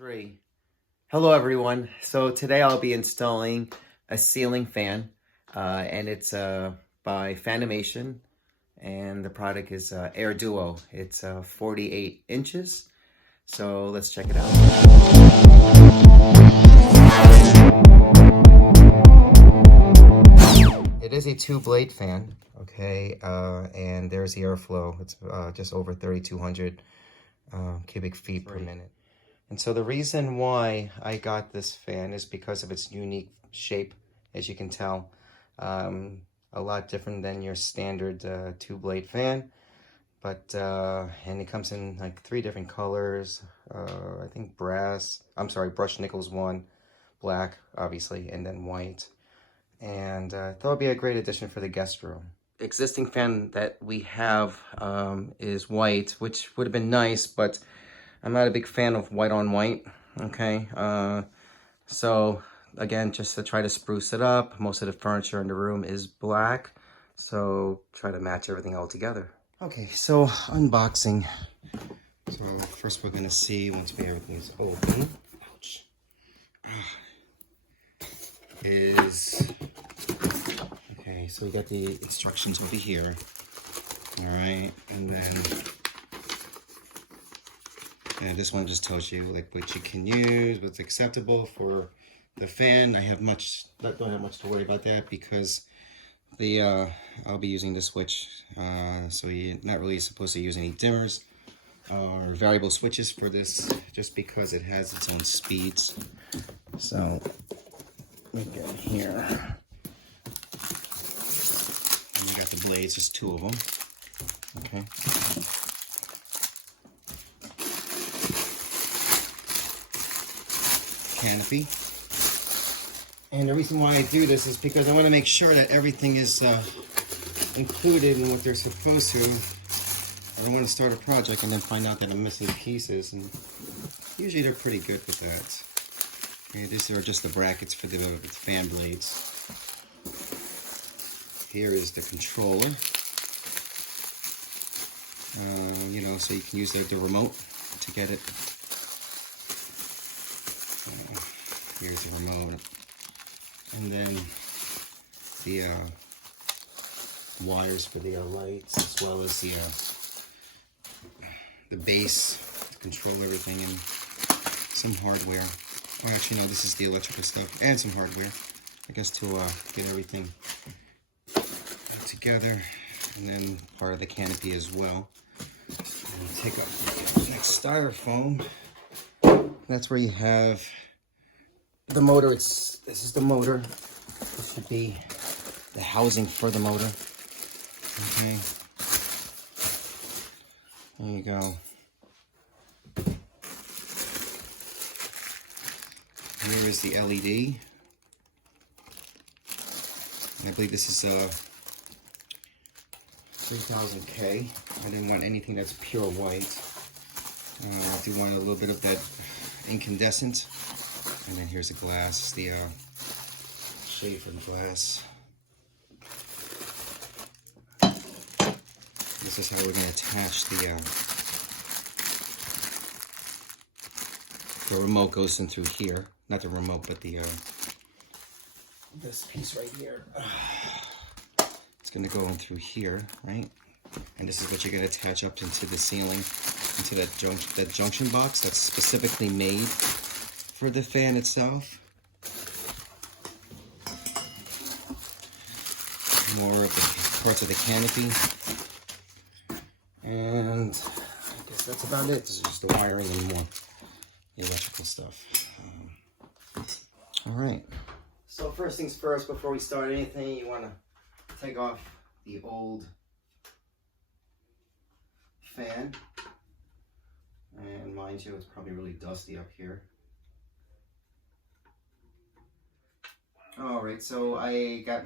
3. Hello everyone. So today I'll be installing a ceiling fan and it's by Fanimation, and the product is Aire Duo. It's 48 inches. So let's check it out. It is a 2-blade fan, okay, and there's the airflow. It's just over 3,200 cubic feet per minute. And so the reason why I got this fan is because of its unique shape, as you can tell. A lot different than your standard 2-blade fan. But, and it comes in like 3 different colors. I think brushed nickel's one, black, obviously, and then white. And I thought it would be a great addition for the guest room. The existing fan that we have is white, which would have been nice, but I'm not a big fan of white on white, okay? So, again, just to try to spruce it up, most of the furniture in the room is black, so try to match everything all together. Okay, so unboxing. So first we're gonna see, once everything's open, ouch, okay, so we got the instructions over here, all right, and then this one just tells you like what you can use, what's acceptable for the fan. I don't have much to worry about that because I'll be using the switch, so you're not really supposed to use any dimmers or variable switches for this, just because it has its own speeds. So let me get here. And I got the blades, just 2 of them. Okay. Canopy. And the reason why I do this is because I want to make sure that everything is included in what they're supposed to. I don't want to start a project and then find out that I'm missing pieces, and usually they're pretty good with that. Okay, these are just the brackets for the fan blades. Here is the controller. You know, so you can use the remote to get it. Here's the remote, and then the wires for the lights, as well as the base to control everything, and some hardware. Oh, actually, no, this is the electrical stuff and some hardware, I guess, to get everything together, and then part of the canopy as well. And you take up the next styrofoam. That's where you have the motor. This is the motor. This should be the housing for the motor. Okay. There you go. Here is the LED. And I believe this is 3000K. I didn't want anything that's pure white. I do want a little bit of that incandescent. And then here's the glass, the shade for the glass. This is how we're going to attach the remote goes in through here. Not the remote, but the this piece right here. It's going to go in through here, right? And this is what you're going to attach up into the ceiling, into that junction box that's specifically made for the fan itself. More of the parts of the canopy. And I guess that's about it. This is just the wiring and more electrical stuff. All right. So first things first, before we start anything, you want to take off the old fan. And mind you, it's probably really dusty up here. Alright, so I got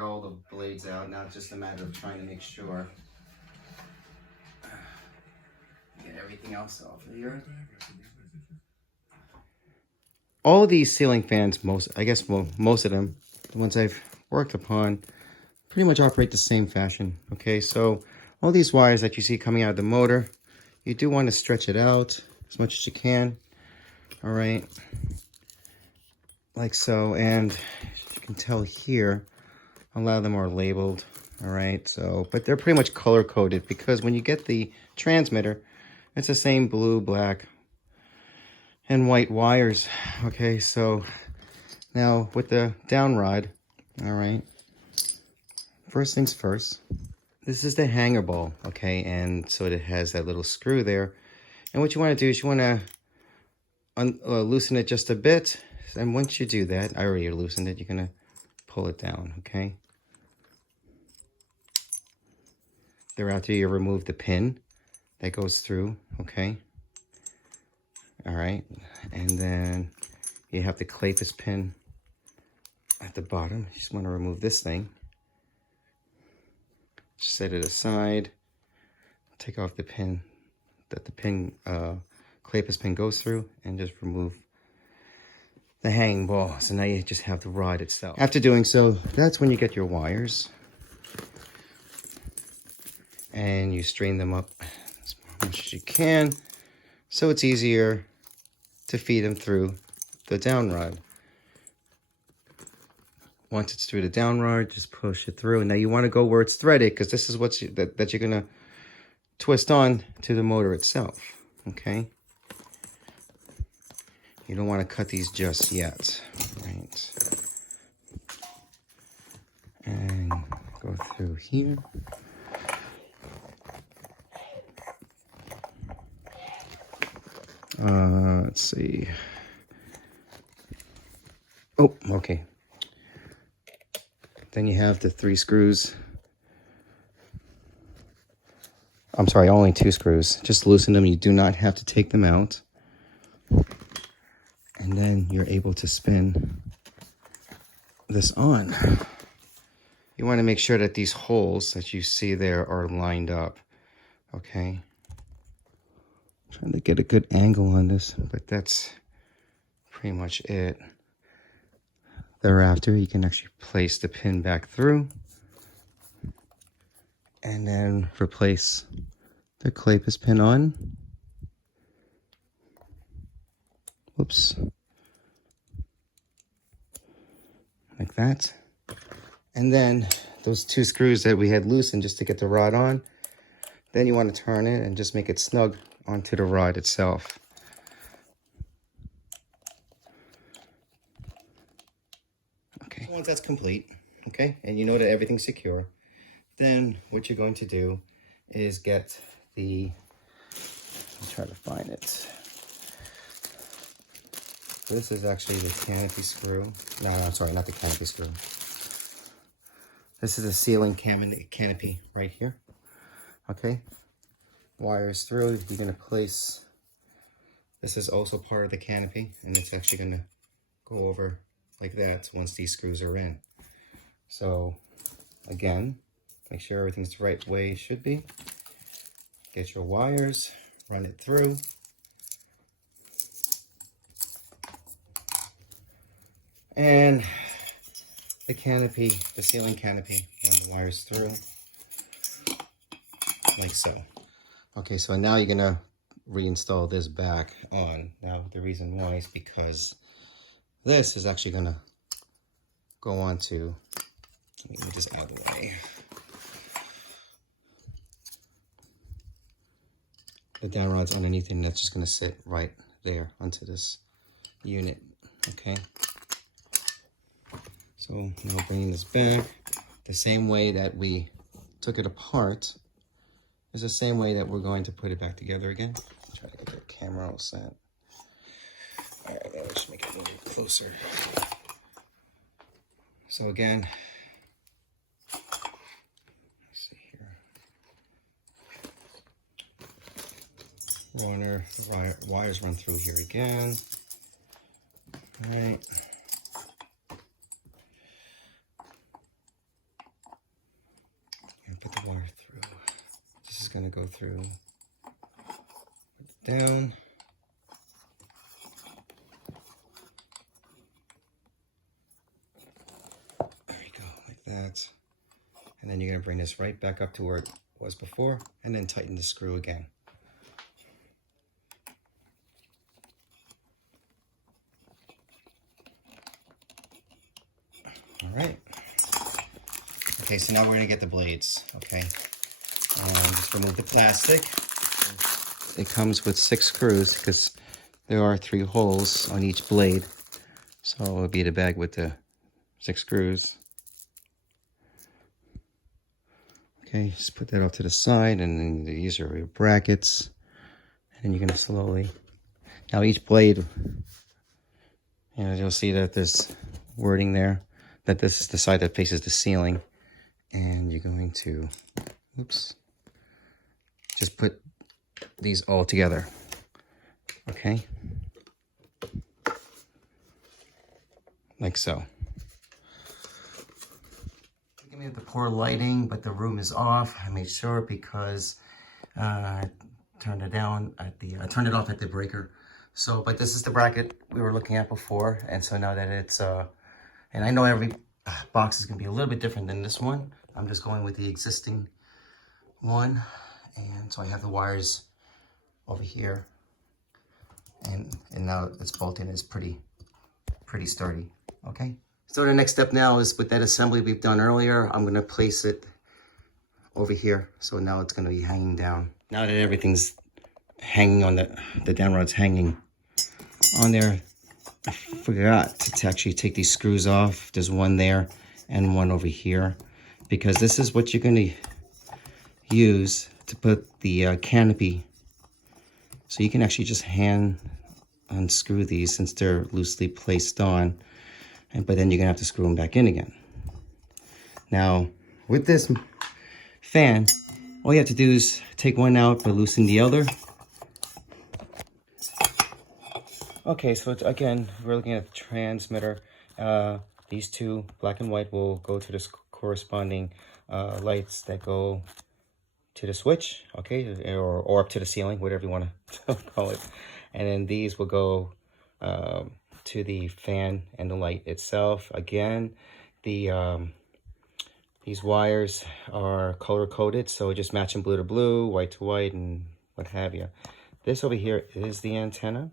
all the blades out. Now it's just a matter of trying to make sure get everything else off of here. All of these ceiling fans, most of them, the ones I've worked upon, pretty much operate the same fashion. Okay, so all these wires that you see coming out of the motor, you do want to stretch it out as much as you can. All right, like so. And as you can tell here, a lot of them are labeled. All right, so, but they're pretty much color coded because when you get the transmitter, it's the same blue, black, and white wires. Okay, so now with the down rod, all right, first things first, this is the hanger ball, okay, and so it has that little screw there. And what you want to do is you want to loosen it just a bit. And once you do that, I already loosened it, you're going to pull it down, okay? Thereafter, you remove the pin that goes through, okay? All right, and then you have the clapus pin at the bottom. You just want to remove this thing. Just set it aside. Take off the pin that the clapus pin goes through, and just remove the hanging ball. So now you just have the rod itself. After doing so, that's when you get your wires. And you strain them up as much as you can, so it's easier to feed them through the down rod. Once it's through the down rod, just push it through. And now you want to go where it's threaded, because this is what's that you're going to twist on to the motor itself, okay? You don't want to cut these just yet, right? And go through here. Let's see. Oh, okay. Then you have the 3 screws. I'm sorry, only 2 screws. Just loosen them. You do not have to take them out. And then you're able to spin this on. You want to make sure that these holes that you see there are lined up. Okay. Trying to get a good angle on this, but that's pretty much it. Thereafter, you can actually place the pin back through and then replace the clapus pin on. Whoops. Like that. And then those 2 screws that we had loosened just to get the rod on, then you want to turn it and just make it snug onto the rod itself. Okay, once that's complete, okay, and you know that everything's secure, then what you're going to do is get the, let's try to find it. This is actually the canopy screw. No, I'm sorry, not the canopy screw. This is a ceiling canopy right here, okay? Wires through, you're going to place, this is also part of the canopy, and it's actually going to go over like that once these screws are in. So again, make sure everything's the right way it should be. Get your wires, run it through. And the canopy, the ceiling canopy, and the wires through like so. Okay, so now you're gonna reinstall this back on. Now the reason why is because this is actually gonna go on to, let me move this out of the way. The down rod's underneath, and that's just gonna sit right there onto this unit, okay? So now bringing this back, the same way that we took it apart is the same way that we're going to put it back together again. Try to get the camera all set. All right, let's just make it a little closer. So again, let's see here. Wires run through here again. All right. Put the wire through. This is going to go through, put it down. There you go, like that. And then you're going to bring this right back up to where it was before, and then tighten the screw again. right. Okay, so now we're gonna get the blades, okay? Just remove the plastic. It comes with 6 screws because there are 3 holes on each blade. So it'll be the bag with the 6 screws. Okay, just put that off to the side, and then these are your brackets. And then you're gonna slowly, now each blade, you'll see that there's wording there, that this is the side that faces the ceiling. And you're going to, oops, just put these all together, okay? Like so. Forgive me with the poor lighting, but the room is off. I made sure because I turned it down at the, I turned it off at the breaker. So, but this is the bracket we were looking at before. And so now that it's, and I know every box is gonna be a little bit different than this one. I'm just going with the existing one. And so I have the wires over here. And now it's bolted, it's pretty sturdy, okay? So the next step now is with that assembly we've done earlier, I'm gonna place it over here. So now it's gonna be hanging down. Now that everything's hanging on the down rod's hanging on there, I forgot to actually take these screws off. There's one there and one over here, because this is what you're gonna use to put the canopy. So you can actually just hand unscrew these since they're loosely placed on, but then you're gonna have to screw them back in again. Now with this fan, all you have to do is take one out but loosen the other. Okay, so it's, again, we're looking at the transmitter. These 2, black and white, will go to the corresponding lights that go to the switch, okay, or up to the ceiling, whatever you want to call it. And then these will go to the fan and the light itself. Again, these wires are color coded, so just matching blue to blue, white to white, and what have you. This over here is the antenna,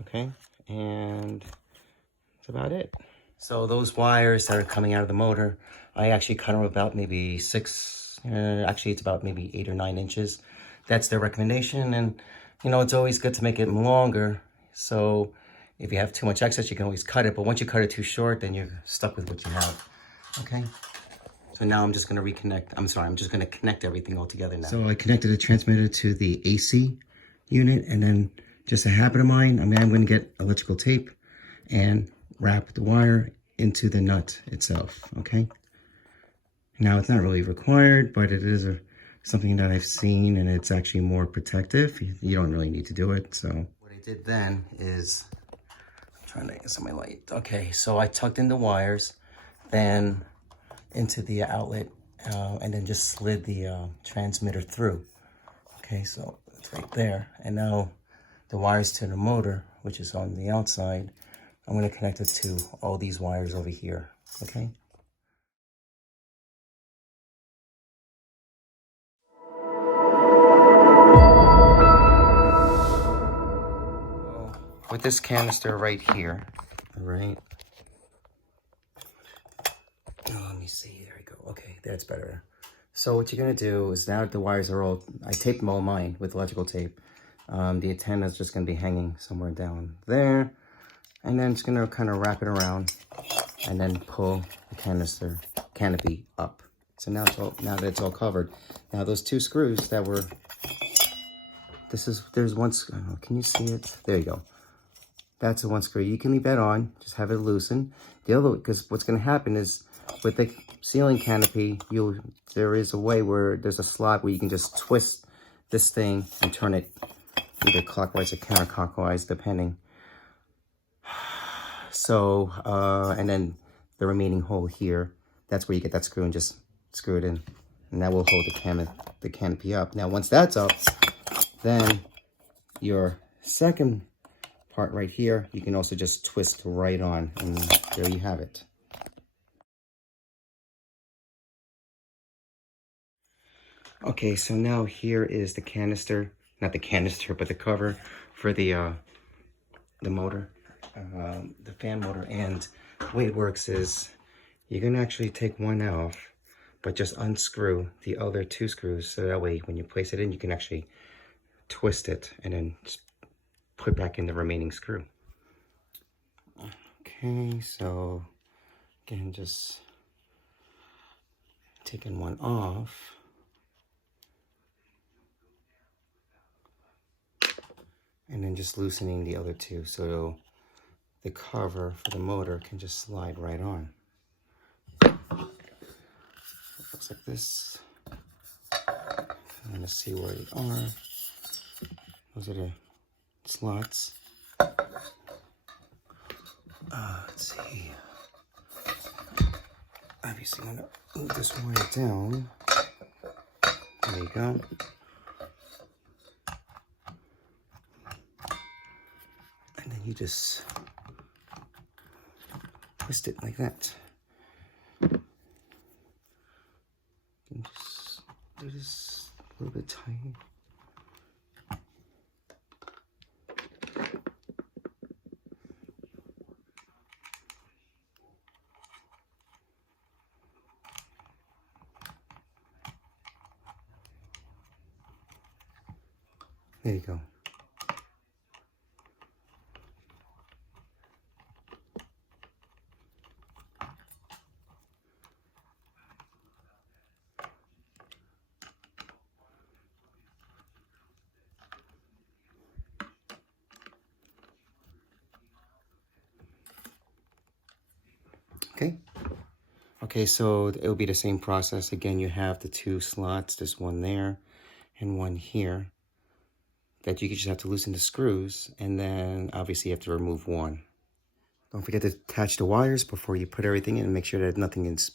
okay, and that's about it. So those wires that are coming out of the motor, I actually cut them about maybe 6, actually it's about maybe 8 or 9 inches. That's their recommendation, and you know, it's always good to make it longer. So if you have too much excess, you can always cut it, but once you cut it too short, then you're stuck with what you have, okay? So now I'm just gonna I'm just gonna connect everything all together now. So I connected the transmitter to the AC unit, and then just a habit of mine, I'm gonna get electrical tape and wrap the wire into the nut itself, okay? Now it's not really required, but it is something that I've seen, and it's actually more protective. You don't really need to do it, so. What I did then is, I'm trying to get some of my light. Okay, so I tucked in the wires, then into the outlet, and then just slid the transmitter through. Okay, so it's right there. And now the wires to the motor, which is on the outside, I'm gonna connect it to all these wires over here, okay? With this canister right here, all right? Oh, let me see, there we go. Okay, that's better. So what you're gonna do is, now that the wires are all, I taped them all mine with electrical tape. The antenna is just gonna be hanging somewhere down there. And then it's gonna kind of wrap it around and then pull the canopy up. So now that it's all covered. Now those 2 screws that were, there's one, can you see it? There you go. That's the 1 screw. You can leave that on, just have it loosen. The other, because what's gonna happen is with the ceiling canopy, there is a way where there's a slot where you can just twist this thing and turn it either clockwise or counterclockwise, depending. So, and then the remaining hole here, that's where you get that screw and just screw it in. And that will hold the canopy up. Now, once that's up, then your second part right here, you can also just twist right on, and there you have it. Okay, so now here is the canister, not the canister, but the cover for the motor, the fan motor. And the way it works is you're gonna actually take one off, but just unscrew the other 2 screws, so that way when you place it in, you can actually twist it and then just put back in the remaining screw. Okay, so again, just taking one off. And then just loosening the other 2 so the cover for the motor can just slide right on. It looks like this. I'm gonna see where they are. Those are the slots. Let's see. Obviously, I'm gonna move this wire down. There you go. And then you just twist it like that. And just do this a little bit tiny. There you go. Okay. Okay, so it'll be the same process. Again, you have the 2 slots, this one there and one here, that you just have to loosen the screws, and then obviously you have to remove one. Don't forget to attach the wires before you put everything in, and make sure that nothing is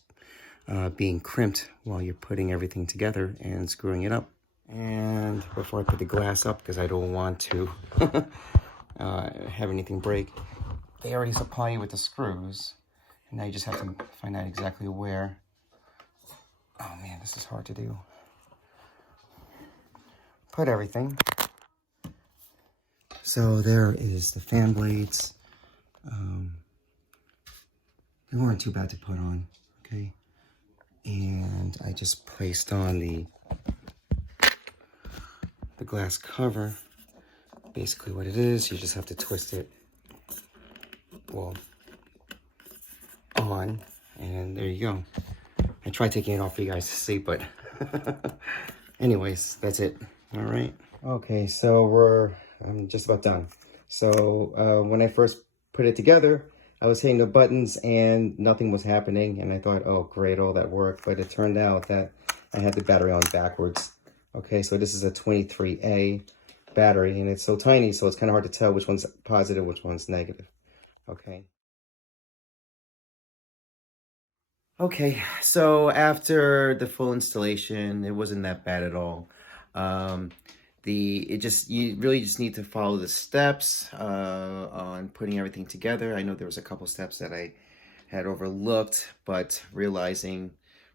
being crimped while you're putting everything together and screwing it up. And before I put the glass up, because I don't want to have anything break, they already supply you with the screws. And now you just have to find out exactly where. Oh man, this is hard to do. Put everything. So there is the fan blades. They weren't too bad to put on, okay? And I just placed on the glass cover. Basically what it is, you just have to twist it, well, on, and there you go. I tried taking it off for you guys to see, but anyways, that's it. All right. Okay, so I'm just about done. So when I first put it together, I was hitting the buttons and nothing was happening, and I thought, oh great, all that work, but it turned out that I had the battery on backwards. Okay, so this is a 23A battery, and it's so tiny, so it's kind of hard to tell which one's positive, which one's negative. Okay. Okay, so after the full installation, it wasn't that bad at all. You really just need to follow the steps on putting everything together. I know there was a couple steps that I had overlooked, but realizing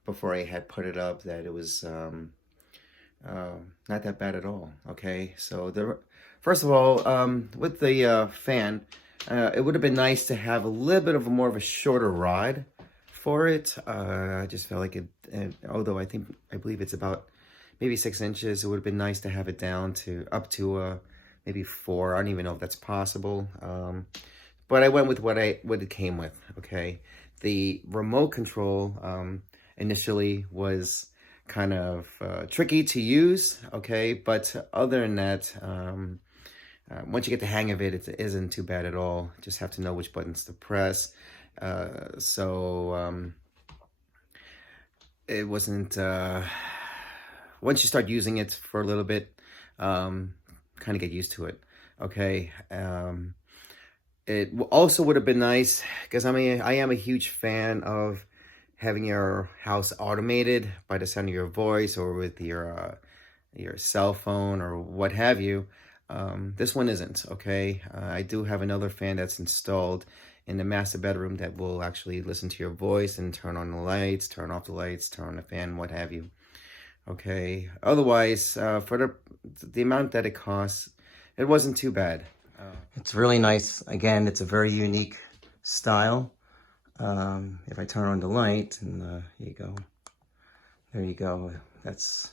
before I had put it up that it was not that bad at all. Okay, so first of all, with the fan, it would have been nice to have a little bit of more of a shorter rod for it. I just felt like although I believe it's about maybe 6 inches, it would have been nice to have it down to up to maybe 4. I don't even know if that's possible. But I went with what it came with. Okay, the remote control initially was kind of tricky to use. Okay, but other than that, once you get the hang of it, it isn't too bad at all. Just have to know which buttons to press. It wasn't, once you start using it for a little bit, kind of get used to it. Okay. It also would have been nice, because I am a huge fan of having your house automated by the sound of your voice, or with your cell phone or what have you. This one isn't. Okay. I do have another fan that's installed in the master bedroom that will actually listen to your voice and turn on the lights, turn off the lights, turn on the fan, what have you. Okay. Otherwise, for the amount that it costs, it wasn't too bad. It's really nice. Again, it's a very unique style. If I turn on the light, and here you go. There you go. It's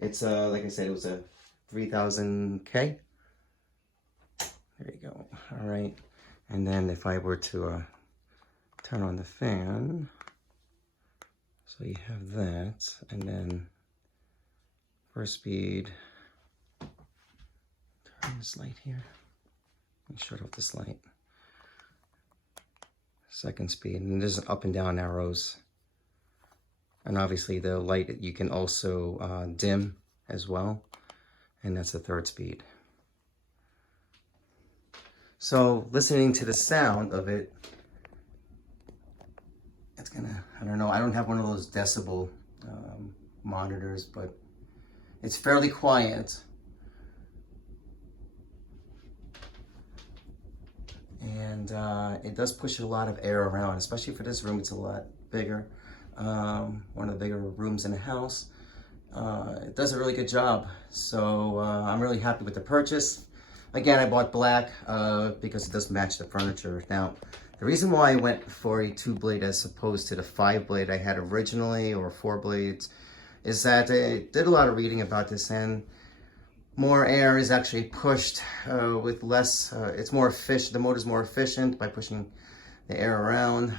like I said, it was a 3000K. There you go. All right. And then if I were to turn on the fan, so you have that, and then first speed, turn this light here. Let me shut off this light. Second speed, and there's up and down arrows. And obviously the light you can also dim as well, and that's the third speed. So listening to the sound of it, it's gonna, I don't know, I don't have one of those decibel monitors, but it's fairly quiet. And it does push a lot of air around, especially for this room. It's a lot bigger. One of the bigger rooms in the house. It does a really good job. So I'm really happy with the purchase. Again, I bought black because it does match the furniture. Now, the reason why I went for a 2-blade as opposed to the 5-blade I had originally, or 4 blades, is that I did a lot of reading about this, and more air is actually pushed with less, it's more efficient, the motor's more efficient by pushing the air around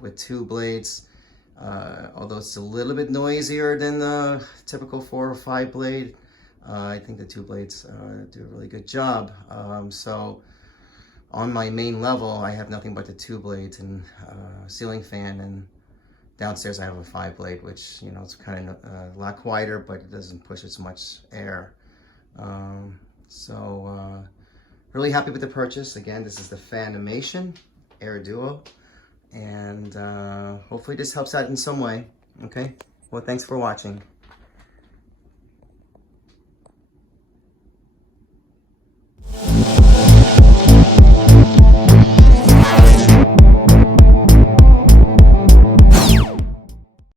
with 2 blades. Although it's a little bit noisier than the typical 4 or 5 blade, I think the 2 blades do a really good job. So on my main level, I have nothing but the 2 blades and ceiling fan, and downstairs I have a 5 blade, which, you know, it's kind of a lot quieter, but it doesn't push as much air. Really happy with the purchase. Again, this is the Fanimation Aire Duo, and hopefully this helps out in some way. Okay, well, thanks for watching.